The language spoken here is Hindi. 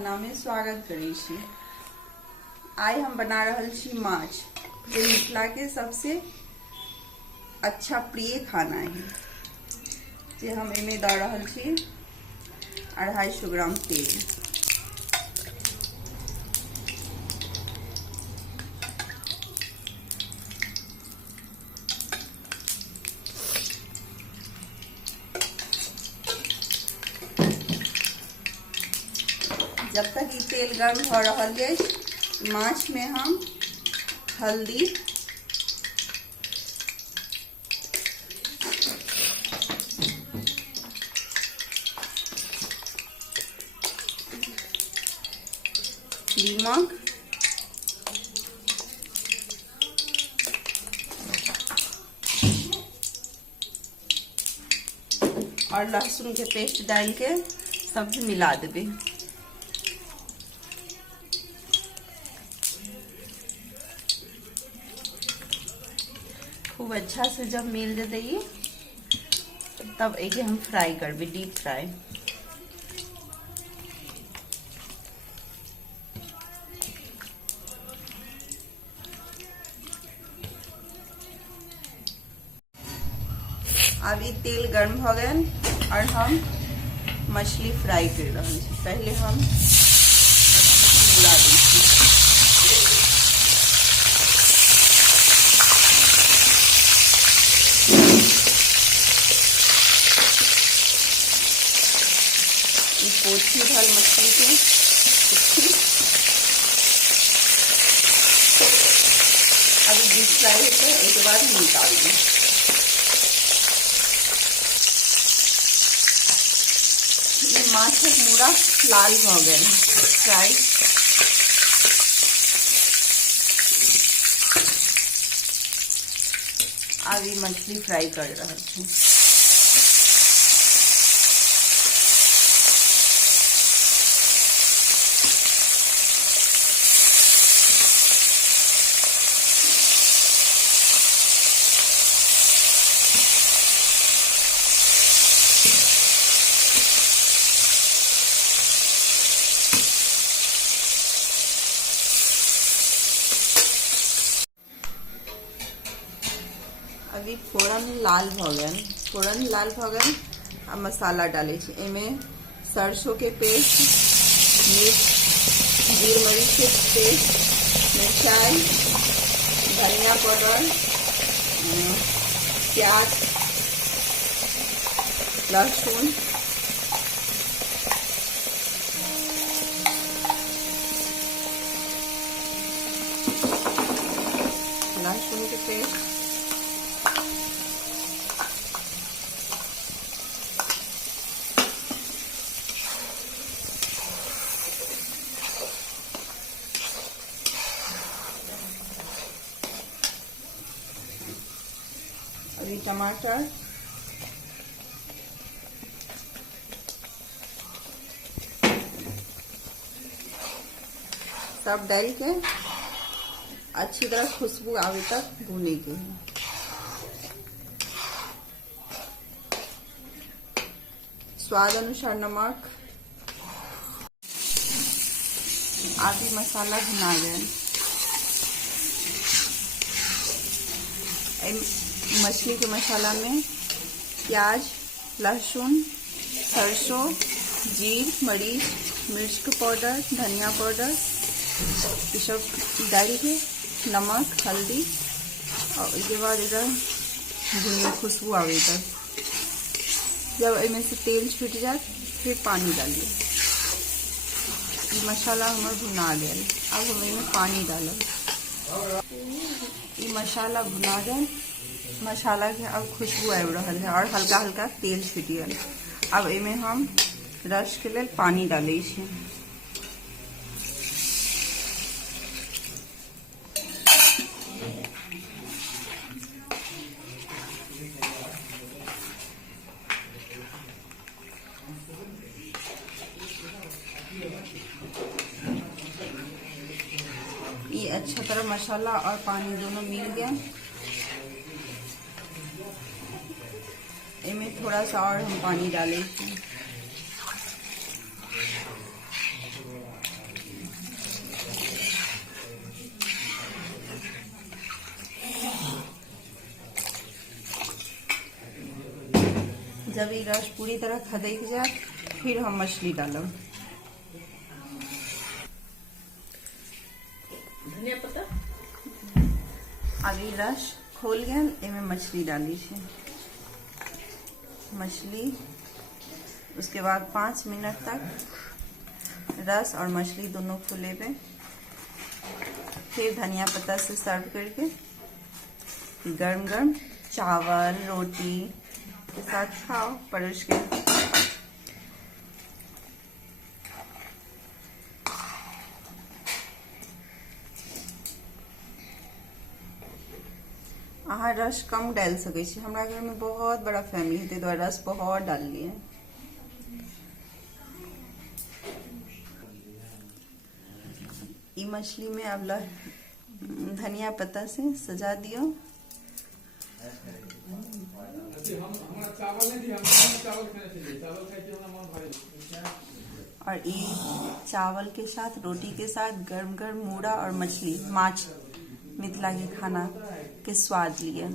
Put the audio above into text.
खाना में स्वागत करै छी। आइ हम बना रहल छी माछ, जे मिथिला के सबसे अच्छा प्रिय खाना है। जे हम एमे दऽ रहल छी 250 ग्राम तेल। जब तक ये तेल गर्म हो रहा है, माछ में हम हल्दी, नीमक, और लहसुन के पेस्ट डाल के सब मिला देबे। खूब अच्छा से जब मिल जाते ये, तब एक हम फ्राई करबे, डीप फ्राई। अब ये तेल गर्म हो गए और हम मछली फ्राई कर रहे हैं। पहले हम मछली मिला देंगे। पोछी भर मछली के अभी डीप फ्राई होते हैं, एक बार निकाल दें। ये माछ पूरा लाल हो गए फ्राई। अभी मछली फ्राई कर रहे हैं। अभी फोरन लाल हो गए। अब मसाला डाले छी। एमे सरसों के पेस्ट, मिर्च, जीर मरीच के पेस्ट, मिर्चाई, धनिया पाउडर, प्याज, लहसुन, के पेस्ट, अभी टमाटर, सब डाल के अच्छी तरह खुशबू आवे तक भूने के हैं। स्वाद अनुसार नमक। आदि मसाला भुना गया। मछली के मसाला में प्याज, लहसुन, सरसों, जीर, मरीच, मिर्च का पाउडर, धनिया पाउडर, ये सब डाल के नमक, हल्दी, और इसके बाद इधर भुनी खुशबू आवे तक। जब इनमें से तेल छूट जाए, फिर पानी डालिए। ये मसाला हमारा भुना गया। अब हम इसमें पानी डालो। ये मसाला भुना गया। मसाला के अब खुशबू आ रहा है और हल्का हल्का तेल छूटिए। अब इनमें हम रस के लिए पानी डाले छी। ये अच्छा तरह मसाला और पानी दोनों मिल गया। इनमें थोड़ा सा और हम पानी डालें। जब ये रस पूरी तरह खदक जाए फिर हम मछली डालब। धनिया पत्ता आगे रस खोल गया, एमे मछली डाली छे। मछली उसके बाद 5 मिनट तक रस और मछली दोनों फुलेबे, फिर धनिया पत्ता से सर्व करके गरम गरम चावल रोटी के साथ खाओ परोस के। अहाँ रस कम डाल सके छी, हमरा घर में बहुत बड़ा फैमिली है, ताहि दुआरे रस बहुत डाललिए। ई मछली में अब धनिया पत्ता से सजा दियो। और ई चावल के साथ रोटी के साथ गरम गरम मूड़ा और मछली माछ मिथिला के खाना के स्वाद लिए।